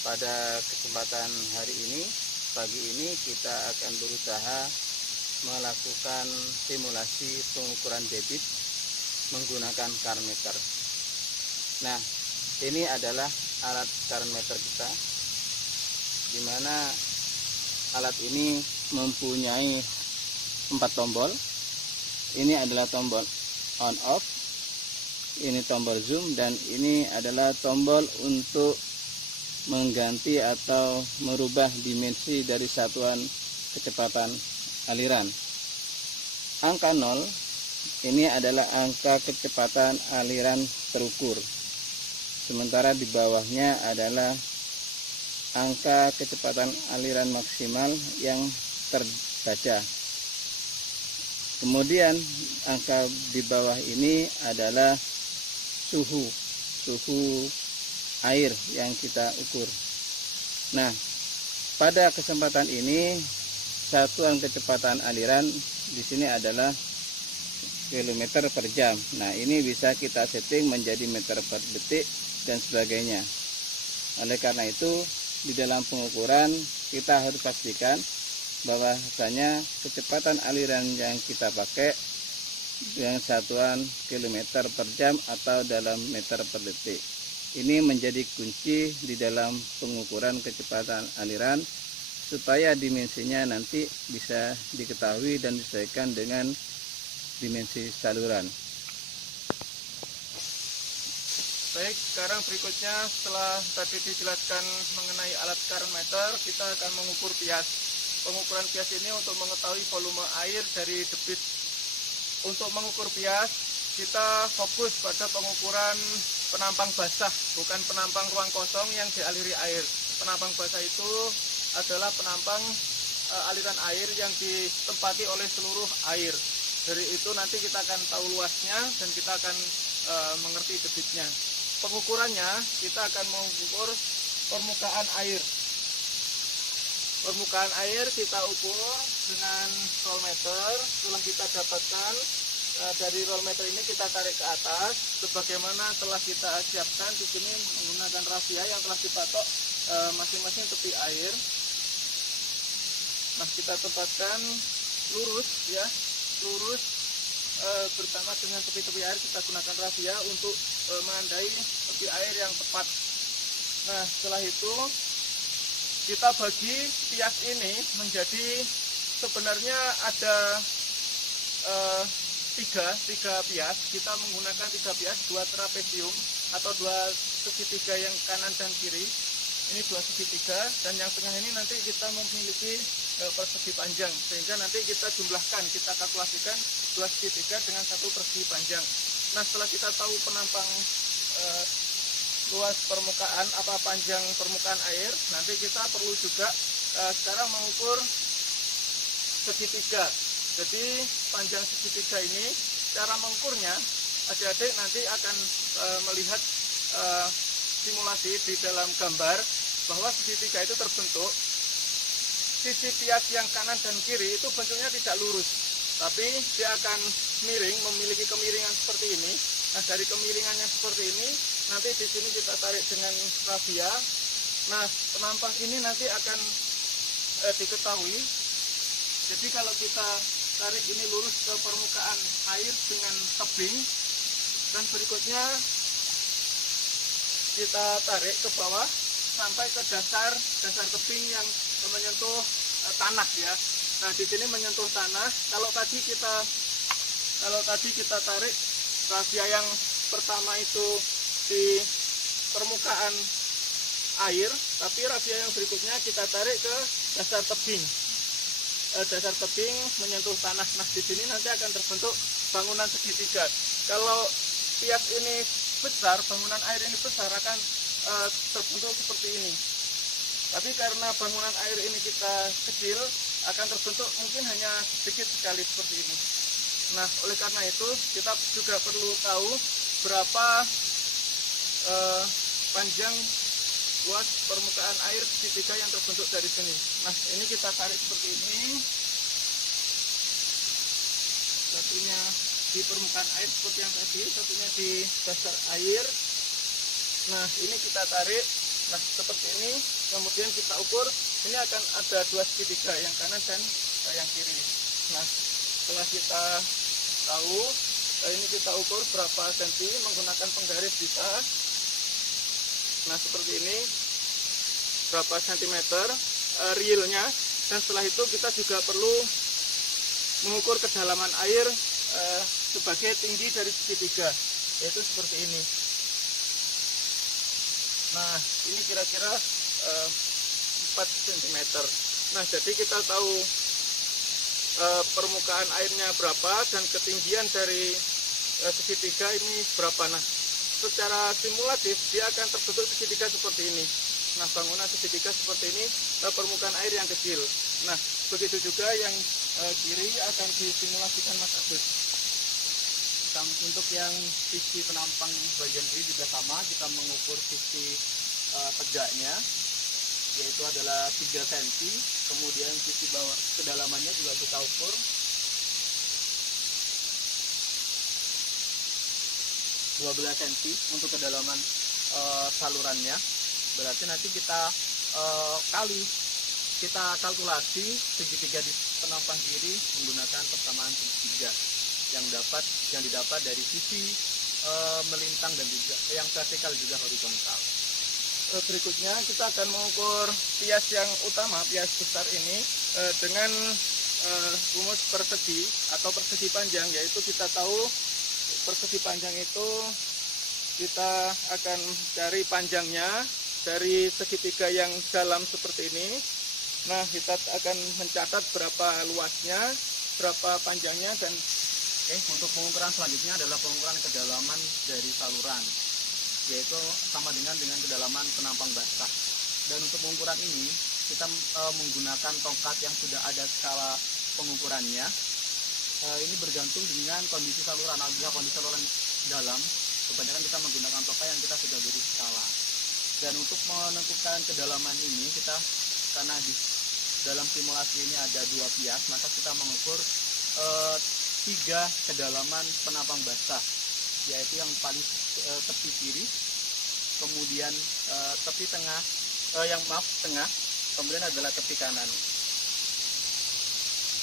pada kesempatan hari ini, pagi ini kita akan berusaha melakukan simulasi pengukuran debit menggunakan karenmeter. Nah, ini adalah alat karenmeter kita, di mana alat ini mempunyai 4 tombol. Ini adalah tombol on off, ini tombol zoom, dan ini adalah tombol untuk mengganti atau merubah dimensi dari satuan kecepatan aliran. Angka 0 ini adalah angka kecepatan aliran terukur, sementara di bawahnya adalah angka kecepatan aliran maksimal yang terbaca. Kemudian angka di bawah ini adalah suhu air yang kita ukur. Nah, pada kesempatan ini satuan kecepatan aliran di sini adalah kilometer per jam. Nah, ini bisa kita setting menjadi meter per detik dan sebagainya. Oleh karena itu, di dalam pengukuran kita harus pastikan bahwasanya kecepatan aliran yang kita pakai dengan satuan kilometer per jam atau dalam meter per detik. Ini menjadi kunci di dalam pengukuran kecepatan aliran supaya dimensinya nanti bisa diketahui dan disesuaikan dengan dimensi saluran. Baik, sekarang berikutnya setelah tadi dijelaskan mengenai alat karenmeter, kita akan mengukur pias. Pengukuran pias ini untuk mengetahui volume air dari debit. Untuk mengukur pias, kita fokus pada pengukuran penampang basah, bukan penampang ruang kosong yang dialiri air. Penampang basah itu adalah penampang aliran air yang ditempati oleh seluruh air. Dari itu nanti kita akan tahu luasnya dan kita akan mengerti debitnya. Pengukurannya kita akan mengukur permukaan air. Permukaan air kita ukur dengan rollmeter. Setelah kita dapatkan dari rollmeter ini kita tarik ke atas, sebagaimana telah kita siapkan di sini menggunakan rafia yang telah dipatok masing-masing tepi air. Nah, kita tempatkan lurus ya, lurus bersama dengan tepi-tepi air. Kita gunakan rafia untuk menandai tepi air yang tepat. Nah, setelah itu kita bagi pias ini menjadi, sebenarnya ada tiga pias. Kita menggunakan 3 pias, 2 trapesium atau 2 segitiga yang kanan dan kiri. Ini 2 segitiga, dan yang tengah ini nanti kita memiliki persegi panjang, sehingga nanti kita jumlahkan, kita kalkulasikan 2 segitiga dengan 1 persegi panjang. Nah, setelah kita tahu penampang luas permukaan, apa panjang permukaan air, nanti kita perlu juga sekarang mengukur segitiga. Jadi panjang segitiga ini, cara mengukurnya adik-adik nanti akan melihat simulasi di dalam gambar bahwa segitiga itu terbentuk, sisi pias yang kanan dan kiri itu bentuknya tidak lurus, tapi dia akan miring, memiliki kemiringan seperti ini. Nah, dari kemiringannya seperti ini, nanti di sini kita tarik dengan rafia. Nah, penampang ini nanti akan diketahui. Jadi kalau kita tarik ini lurus ke permukaan air dengan tebing, dan berikutnya kita tarik ke bawah sampai ke dasar tebing yang menyentuh tanah ya. Nah, di sini menyentuh tanah. Kalau tadi kita tarik rafia yang pertama itu di permukaan air, tapi rafia yang berikutnya kita tarik ke dasar tebing. Dasar tebing menyentuh tanah. Nah, di sini nanti akan terbentuk bangunan segitiga. Kalau pias ini besar, bangunan air ini besar, akan terbentuk seperti ini. Tapi karena bangunan air ini kita kecil, akan terbentuk mungkin hanya sedikit sekali seperti ini. Nah, oleh karena itu kita juga perlu tahu berapa panjang luas permukaan air segitiga yang terbentuk dari sini. Nah, ini kita tarik seperti ini. Satunya di permukaan air seperti yang tadi, satunya di dasar air. Nah, ini kita tarik Nah seperti ini, kemudian kita ukur, ini akan ada dua segitiga, yang kanan dan yang kiri. Nah setelah kita tahu, ini kita ukur berapa senti menggunakan penggaris bisa. Nah seperti ini, berapa sentimeter realnya. Dan setelah itu kita juga perlu mengukur kedalaman air sebagai tinggi dari segitiga, yaitu seperti ini. Nah ini kira-kira 4 cm. Nah jadi kita tahu permukaan airnya berapa dan ketinggian dari segitiga ini berapa. Nah secara simulatif dia akan terbentuk segitiga seperti ini. Nah bangunan segitiga seperti ini, permukaan air yang kecil. Nah begitu juga yang kiri akan disimulasikan Mas Agus. Untuk yang sisi penampang bagian kiri juga sama, kita mengukur sisi tegaknya, yaitu adalah 3 cm. Kemudian sisi bawah kedalamannya juga kita ukur 12 cm untuk kedalaman salurannya. Berarti nanti kita kalkulasi segitiga di penampang kiri menggunakan persamaan segitiga yang didapat dari sisi melintang dan juga yang vertikal juga horizontal. Berikutnya kita akan mengukur pias yang utama, pias besar ini dengan rumus persegi atau persegi panjang, yaitu kita tahu persegi panjang itu kita akan cari panjangnya dari segitiga yang dalam seperti ini. Nah kita akan mencatat berapa luasnya, berapa panjangnya, dan untuk pengukuran selanjutnya adalah pengukuran kedalaman dari saluran, yaitu sama dengan kedalaman penampang basah. Dan untuk pengukuran ini kita menggunakan tongkat yang sudah ada skala pengukurannya. Ini bergantung dengan kondisi saluran. Apabila kondisi saluran dalam, kebanyakan kita menggunakan tongkat yang kita sudah beri skala. Dan untuk menentukan kedalaman ini, karena di dalam simulasi ini ada 2 pias, maka kita mengukur 3 kedalaman penampang basah, yaitu yang paling tepi kiri, kemudian tepi tengah, tengah, kemudian adalah tepi kanan.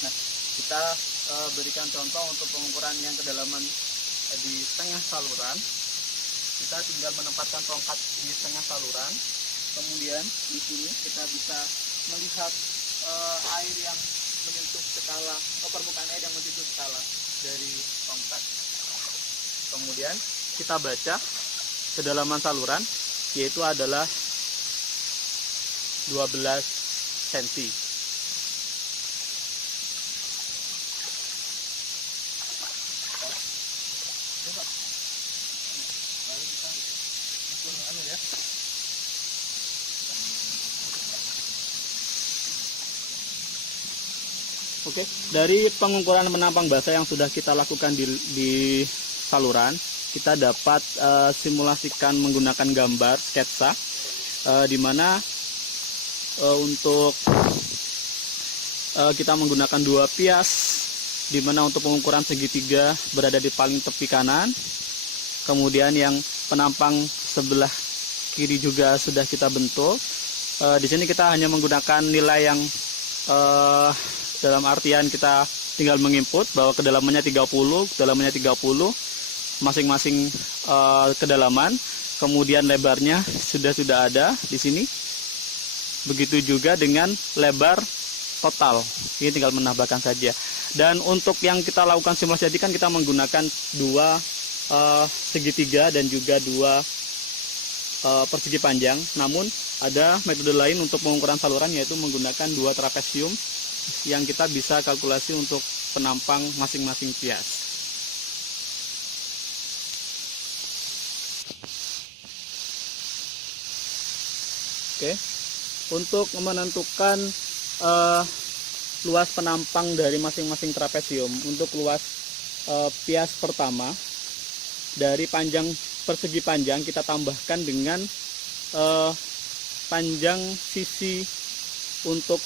Nah, kita berikan contoh untuk pengukuran yang kedalaman di tengah saluran. Kita tinggal menempatkan tongkat di tengah saluran, kemudian di sini kita bisa melihat air yang menyentuh skala, permukaan air yang menyentuh skala dari tongkat. Kemudian kita baca kedalaman saluran, yaitu adalah 12 cm. Oke, dari pengukuran penampang basah yang sudah kita lakukan di saluran, kita dapat simulasikan menggunakan gambar sketsa, di mana untuk kita menggunakan 2 pias, di mana untuk pengukuran segitiga berada di paling tepi kanan, kemudian yang penampang sebelah kiri juga sudah kita bentuk. Di sini kita hanya menggunakan nilai yang dalam artian kita tinggal menginput bahwa kedalamannya 30, kedalamannya 30, masing-masing kedalaman, kemudian lebarnya sudah ada di sini. Begitu juga dengan lebar total, ini tinggal menambahkan saja. Dan untuk yang kita lakukan simulasi tadi kan kita menggunakan 2 segitiga dan juga 2 persegi panjang. Namun ada metode lain untuk pengukuran saluran, yaitu menggunakan 2 trapesium yang kita bisa kalkulasi untuk penampang masing-masing pias. Oke, untuk menentukan luas penampang dari masing-masing trapesium, untuk luas pias pertama dari panjang persegi panjang kita tambahkan dengan panjang sisi untuk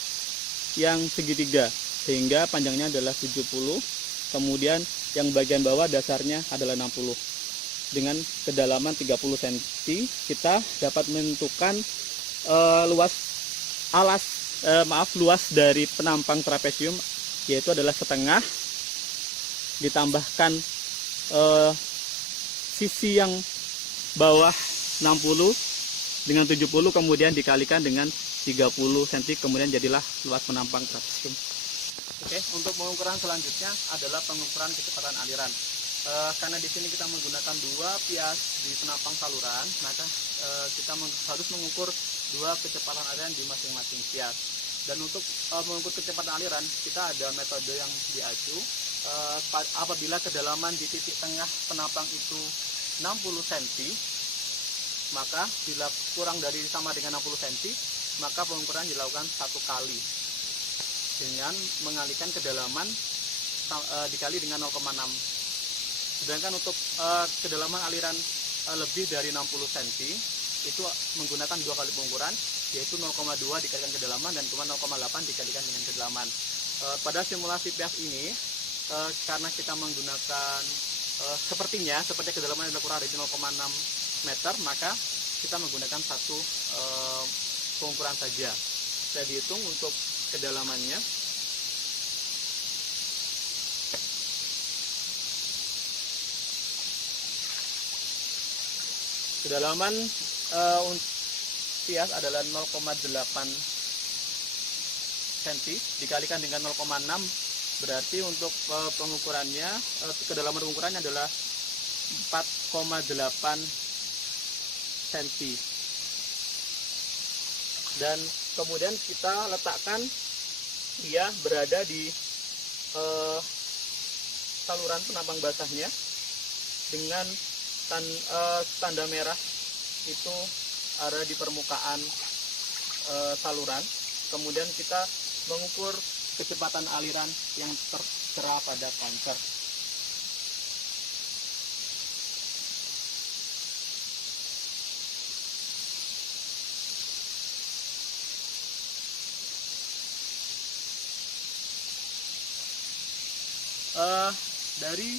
yang segitiga, sehingga panjangnya adalah 70, kemudian yang bagian bawah dasarnya adalah 60. Dengan kedalaman 30 cm kita dapat menentukan luas luas dari penampang trapesium yaitu adalah setengah, ditambahkan sisi yang bawah 60 dengan 70, kemudian dikalikan dengan 30 cm, kemudian jadilah luas penampang trapesium. Oke, untuk pengukuran selanjutnya adalah pengukuran kecepatan aliran. Karena di sini kita menggunakan 2 pias di penampang saluran, maka kita harus mengukur 2 kecepatan aliran di masing-masing pias. Dan untuk mengukur kecepatan aliran, kita ada metode yang diacu. Apabila kedalaman di titik tengah penampang itu 60 cm, maka bila kurang dari sama dengan 60 cm, maka pengukuran dilakukan 1 kali dengan mengalihkan kedalaman dikali dengan 0,6. Sedangkan untuk kedalaman aliran lebih dari 60 cm itu menggunakan 2 kali pengukuran, yaitu 0,2 dikalikan kedalaman dan 0,8 dikalikan dengan kedalaman. Pada simulasi pias ini, karena kita menggunakan seperti kedalaman adalah kurang dari 0,6 meter, maka kita menggunakan 1 pengukuran saja. Saya dihitung untuk kedalamannya. Kedalaman pias adalah 0,8 cm dikalikan dengan 0,6, berarti untuk pengukurannya, kedalaman pengukurannya adalah 4,8 cm. Dan kemudian kita letakkan dia berada di saluran penampang basahnya dengan tanda merah itu ada di permukaan saluran. Kemudian kita mengukur kecepatan aliran yang tertera pada counter. Dari